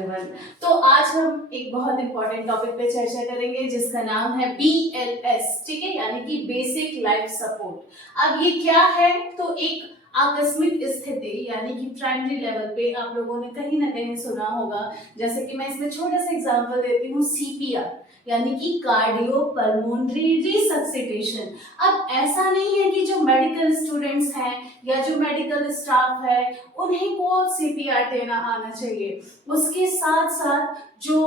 Everyone. तो आज हम एक बहुत इंपॉर्टेंट टॉपिक पे चर्चा करेंगे जिसका नाम है BLS, ठीक है, यानी कि बेसिक लाइफ सपोर्ट। अब ये क्या है? तो एक आकस्मिक स्थिति यानी कि प्राइमरी लेवल पे आप लोगों ने कहीं ना कहीं सुना होगा। जैसे कि मैं इसमें छोटा सा एग्जांपल देती हूँ, CPR यानी कि कार्डियो पल्मोनरी रिसक्सिटेशन। अब ऐसा नहीं है कि जो मेडिकल स्टूडेंट्स हैं या जो मेडिकल स्टाफ है उन्हीं को CPR देना आना चाहिए। उसके साथ साथ जो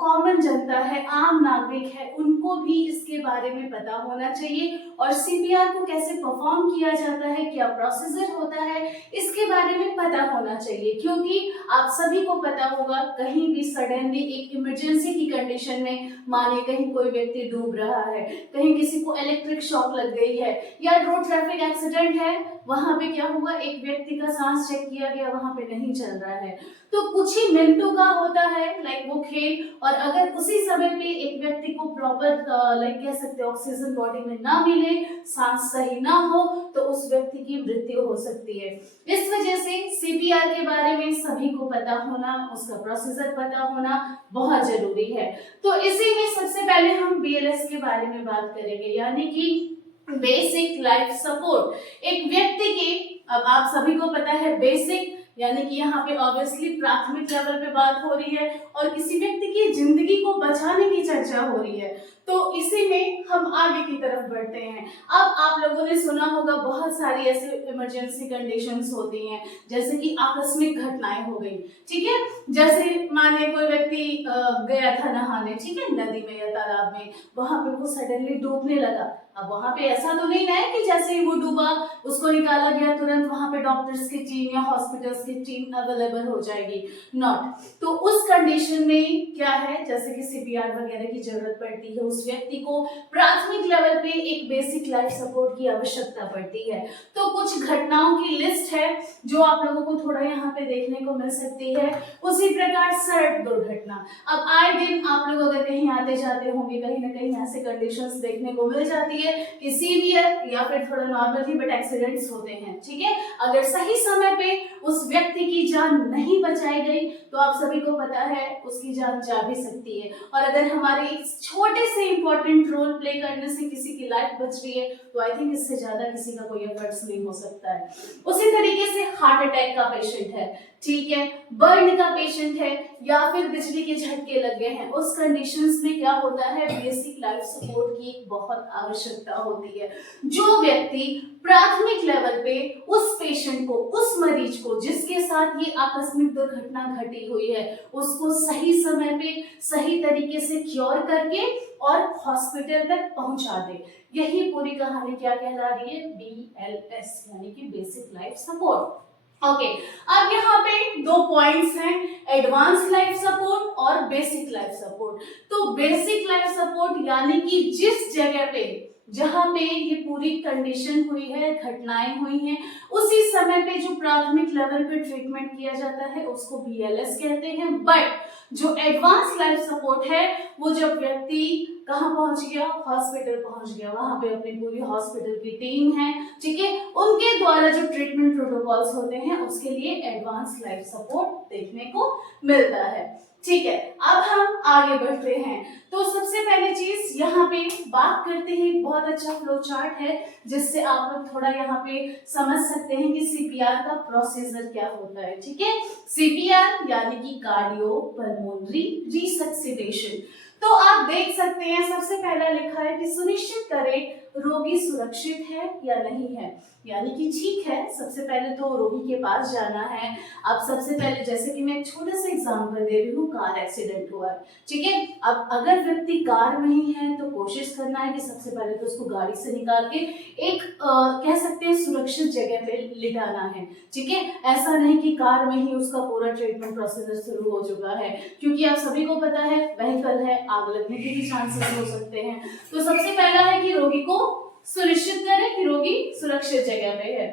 कॉमन जनता है, आम नागरिक है, उनको भी इसके बारे में पता होना चाहिए और CPR को कैसे परफॉर्म किया जाता है, क्या प्रोसीजर होता है, इसके बारे में पता होना चाहिए। क्योंकि आप सभी को पता होगा कहीं भी सडनली एक इमरजेंसी की कंडीशन में, माने कहीं कोई व्यक्ति डूब रहा है, कहीं किसी को इलेक्ट्रिक शॉक लग गई है या रोड ट्रैफिक एक्सीडेंट है, वहां पे क्या हुआ, एक व्यक्ति का सांस चेक किया गया, वहां पे नहीं चल रहा है, तो कुछ ही मिनटों का होता है लाइक वो खेल। और अगर उसी समय पे एक व्यक्ति को प्रॉपर लाइक कह सकते हैं ऑक्सीजन बॉडी में ना मिले, सांस सही ना हो, तो उस व्यक्ति की मृत्यु हो सकती है। इस वजह से CPR के बारे में सभी को पता होना, उसका प्रोसीजर पता होना बहुत जरूरी है। तो इसी में सबसे पहले हम BLS के बारे में बात करेंगे, यानी कि बेसिक लाइफ सपोर्ट। एक व्यक्ति के, अब आप सभी को पता है बेसिक यानी कि यहाँ पे ऑब्वियसली प्राथमिक लेवल पे बात हो रही है और किसी व्यक्ति की जिंदगी को बचाने की चर्चा हो रही है। तो इसी में हम आगे की तरफ बढ़ते हैं। अब आप लोगों ने सुना होगा बहुत सारी ऐसे इमरजेंसी कंडीशंस होती हैं, जैसे कि आकस्मिक घटनाएं हो गई, ठीक है। जैसे माने कोई व्यक्ति गया था नहाने, ठीक है, नदी में या तालाब में, वहां पे वो सडनली डूबने लगा। अब वहां पे ऐसा तो नहीं है कि जैसे ही वो डूबा उसको निकाला गया तुरंत वहां पे डॉक्टर्स की टीम या हॉस्पिटल्स की टीम अवेलेबल हो जाएगी, नॉट। तो उस कंडीशन में क्या है, जैसे कि CPR वगैरह की जरूरत पड़ती है, उस व्यक्ति को प्राथमिक लेवल पे एक बेसिक लाइफ सपोर्ट की आवश्यकता पड़ती है। तो कुछ घटनाओं की लिस्ट है जो आप लोगों को थोड़ा यहाँ पे देखने को मिल सकती है। उसी प्रकार सड़क दुर्घटना, अब आए दिन आप लोग अगर कहीं आते जाते होंगे, कहीं ना कहीं ऐसे कंडीशंस देखने को मिल जाती है कि सीवियर या फिर थोड़ा नॉर्मल ही बट एक्सीडेंट्स होते हैं, ठीक है। अगर सही समय पे उस व्यक्ति की जान नहीं बचाई गई तो आप सभी को पता है उसकी जान जा भी सकती है। और अगर हमारे इस छोटे से इंपॉर्टेंट रोल प्ले करने से किसी की लाइफ बच रही है तो आई थिंक इससे ज्यादा किसी का कोई एफर्ट्स नहीं हो सकता है। उसी तरीके से हार्ट अटैक का पेशेंट है, ठीक है, बर्न का पेशेंट है या फिर बिजली के झटके लग गए हैं, उस कंडीशंस में क्या होता है, बेसिक लाइफ सपोर्ट की बहुत आवश्यकता होती है। जो व्यक्ति प्राथमिक लेवल पे उस पेशेंट को, उस मरीज को जिसके साथ ये आकस्मिक दुर्घटना घटी हुई है, उसको सही समय पे सही तरीके से क्योर करके और हॉस्पिटल तक पहुंचा दे, यही पूरी कहानी क्या कहला रही है, BLS यानी कि बेसिक लाइफ सपोर्ट। ओके, अब यहाँ पे दो पॉइंट्स हैं, एडवांस लाइफ सपोर्ट और बेसिक लाइफ सपोर्ट। तो बेसिक लाइफ सपोर्ट यानी कि जिस जगह पे, जहां पे ये पूरी कंडीशन हुई है, घटनाएं हुई हैं, उसी समय पे जो प्राथमिक लेवल पे ट्रीटमेंट किया जाता है उसको BLS कहते हैं। बट जो एडवांस लाइफ सपोर्ट है वो जब व्यक्ति कहाँ पहुंच गया, हॉस्पिटल पहुंच गया, वहां पे अपनी पूरी हॉस्पिटल की टीम है, ठीक है, उनके द्वारा जो ट्रीटमेंट प्रोटोकॉल्स होते हैं उसके लिए एडवांस लाइफ सपोर्ट देखने को मिलता है, ठीक है। अब हम आगे बढ़ते हैं। तो सबसे पहली चीज यहाँ पे बात करते हैं, बहुत अच्छा फ्लो चार्ट है जिससे आप लोग थोड़ा यहाँ पे समझ सकते हैं कि CPR का प्रोसीजर क्या होता है, ठीक है। CPR यानी कि कार्डियो पल्मोनरी रिसक्सिटेशन। तो आप देख सकते हैं सबसे पहला लिखा है कि सुनिश्चित करें रोगी सुरक्षित है या नहीं है, यानी कि ठीक है, सबसे पहले तो रोगी के पास जाना है। अब सबसे पहले जैसे कि मैं एक छोटा सा एग्जांपल दे रही हूँ, कार एक्सीडेंट हुआ है, ठीक है। अब अगर व्यक्ति कार में ही है तो कोशिश करना है कि सबसे पहले तो उसको गाड़ी से निकाल के एक कह सकते हैं सुरक्षित जगह पे लिटाना है, ठीक है। ऐसा नहीं कि कार में ही उसका पूरा ट्रीटमेंट प्रोसीजर शुरू हो चुका है, क्योंकि आप सभी को पता है व्हीकल है, आग लगने के भी चांसेस हो सकते हैं। तो सबसे पहला है कि रोगी को सुनिश्चित करें कि रोगी सुरक्षित जगह पे है।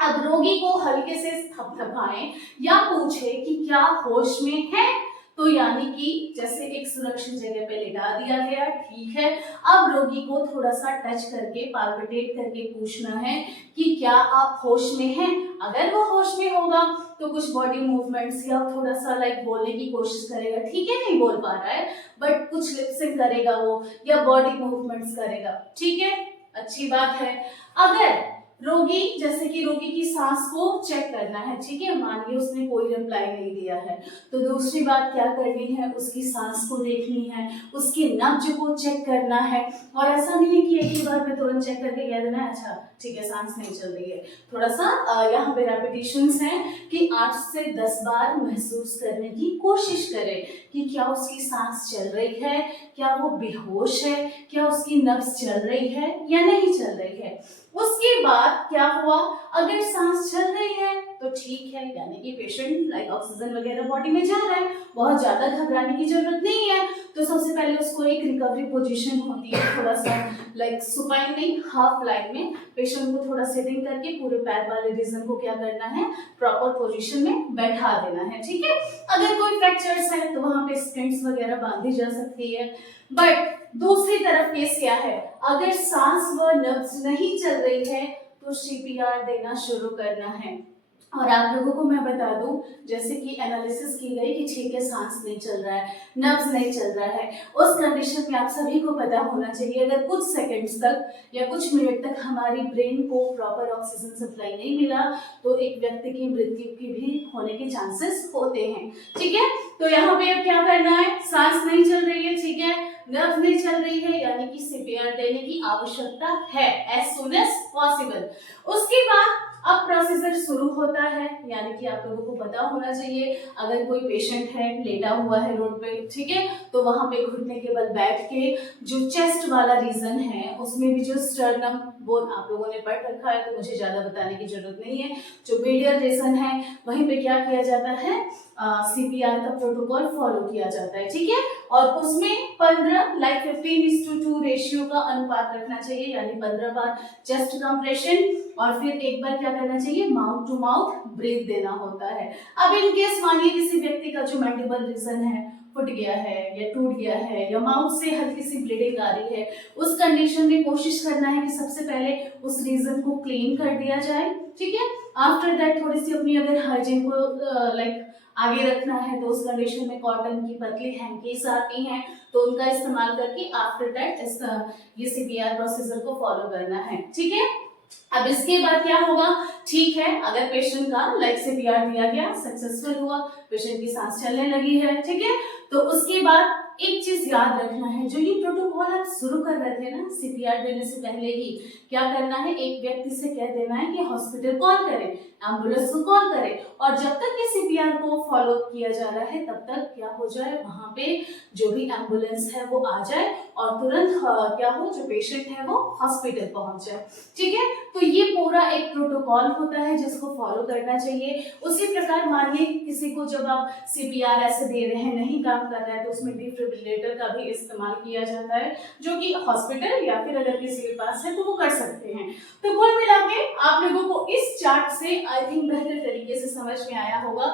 अब रोगी को हल्के से थपथपाएं या पूछें कि क्या होश में है, तो यानी कि जैसे एक सुरक्षित जगह पे लिटा दिया गया, ठीक है। अब रोगी को थोड़ा सा टच करके, पाल्पिटेट करके पूछना है कि क्या आप होश में हैं। अगर वो होश में होगा तो कुछ बॉडी मूवमेंट्स या थोड़ा सा लाइक बोलने की कोशिश करेगा, ठीक है, नहीं बोल पा रहा है बट कुछ लिपसिंग करेगा वो, या बॉडी मूवमेंट्स करेगा, ठीक है, अच्छी बात है। अगर रोगी, जैसे कि रोगी की सांस को चेक करना है, ठीक है, मानिए उसने कोई रिप्लाई नहीं दिया है, तो दूसरी बात क्या करनी है, उसकी सांस को देखनी है, उसकी नब्ज को चेक करना है। और ऐसा नहीं है कि एक ही बार में तुरंत चेक करके कह देना अच्छा ठीक है सांस नहीं चल रही है, थोड़ा सा यहाँ पे रेपिटेशंस हैं कि 8 से 10 बार महसूस करने की कोशिश करें कि क्या उसकी सांस चल रही है, क्या वो बेहोश है, क्या उसकी नब्ज चल रही है या नहीं चल रही है। उसके बाद क्या हुआ, अगर सांस चल रही है तो ठीक है, यानी कि पेशेंट लाइक ऑक्सीजन वगैरह बॉडी में जा रहा है, बहुत ज्यादा घबराने की जरूरत नहीं है। तो सबसे पहले उसको एक रिकवरी पोजीशन होती है, थोड़ा सा लाइक सुपाइन नहीं, हाफ लाइन में पेशेंट को थोड़ा सिटिंग करके पूरे पैर वाले रीजन को क्या करना है, प्रॉपर पोजीशन में बैठा देना है, ठीक है। अगर कोई फ्रैक्चर्स है तो वहां पे स्टेंट्स वगैरह बांधी जा सकती है। बट दूसरी तरफ केस क्या है, अगर सांस व नब्ज नहीं चल रही है तो सीपीआर देना शुरू करना है। और आप लोगों को मैं बता दूं, जैसे कि एनालिसिस की गई कि ठीक है सांस नहीं चल रहा है, नब्ज नहीं चल रहा है, उस कंडीशन में आप सभी को पता होना चाहिए अगर कुछ सेकंड्स तक या कुछ मिनट तक हमारी ब्रेन को प्रॉपर ऑक्सीजन सप्लाई नहीं मिला तो एक व्यक्ति की मृत्यु की भी होने के चांसेस होते हैं, ठीक है। तो यहाँ पे अब क्या करना है, सांस नहीं चल रही है, ठीक है, नब्ज नहीं चल रही है, यानी कि सीपीआर देने की आवश्यकता है एज सून एज पॉसिबल। उसके बाद अब प्रोसीजर शुरू होता है, यानी कि आप लोगों को पता होना चाहिए अगर कोई पेशेंट है लेटा हुआ है रोड पे, ठीक है, तो वहां पे घुटने के बल बैठ के जो चेस्ट वाला रीजन है उसमें भी जो स्टर्नम बोन आप लोगों ने पढ़ रखा है तो मुझे ज्यादा बताने की जरूरत नहीं है, जो मीडियल रीजन है वहीं पे क्या किया जाता है, सीपीआर का प्रोटोकॉल फॉलो किया जाता है, ठीक है। और उसमें 15 लाइक 15:2 रेशियो का अनुपात रखना चाहिए, यानी 15 बार चेस्ट कंप्रेशन और फिर एक बार क्या करना चाहिए, माउथ टू माउथ ब्रीथ देना होता है। अब इन केस मानिए किसी व्यक्ति का जो मैंडिबल रीजन है फुट गया है या टूट गया है या माउथ से हल्की सी ब्लीडिंग आ रही है, उस कंडीशन में कोशिश करना है कि सबसे पहले उस रीजन को क्लीन कर दिया जाए, ठीक है। आफ्टर दैट थोड़ी सी अपनी अगर हाइजीन को लाइक आगे रखना है तो उस कंडीशन में कॉटन की पतली हैंकीज आती हैं तो उनका इस्तेमाल करके आफ्टर दैट ये सीपीआर प्रोसीजर को फॉलो करना है, ठीक है। अब इसके बाद क्या होगा, ठीक है, अगर पेशेंट का लाइक सीपीआर दिया गया, सक्सेसफुल हुआ, पेशेंट की सांस चलने लगी है, ठीक है, तो उसके बाद एक चीज याद रखना है, जो ये प्रोटोकॉल आप शुरू कर रहे थे ना सीपीआर देने से पहले ही, क्या करना है, एक व्यक्ति से कह देना है कि हॉस्पिटल कॉल करे, एम्बुलेंस को कॉल करे, और जब तक ये सीपीआर को फॉलो किया जा रहा है तब तक क्या हो जाए, वहां पे जो भी एम्बुलेंस है वो आ जाए और तुरंत क्या हो, जो पेशेंट है वो हॉस्पिटल पहुंच जाए, ठीक है। तो ये पूरा एक प्रोटोकॉल होता है जिसको फॉलो करना चाहिए। उसी प्रकार मानिए किसी को जब आप सीपीआर ऐसे दे रहे हैं नहीं काम कर रहा है तो उसमें डिफिब्रिलेटर का भी इस्तेमाल किया जाता है, जो कि हॉस्पिटल या फिर अगर किसी के पास है तो वो कर सकते हैं। तो कुल मिला के आप लोगों को इस चार्ट से आई थिंक बेहतर तरीके से समझ में आया होगा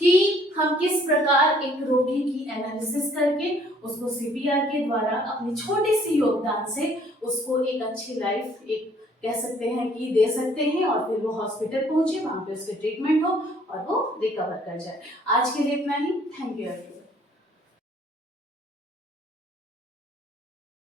कि हम किस प्रकार एक रोगी की एनालिसिस करके उसको सीपीआर के द्वारा अपनी छोटी सी योगदान से उसको एक अच्छी लाइफ एक कह सकते हैं कि दे सकते हैं और फिर वो हॉस्पिटल पहुंचे, वहां पे उसके ट्रीटमेंट हो और वो रिकवर कर जाए। आज के लिए इतना ही, थैंक यू।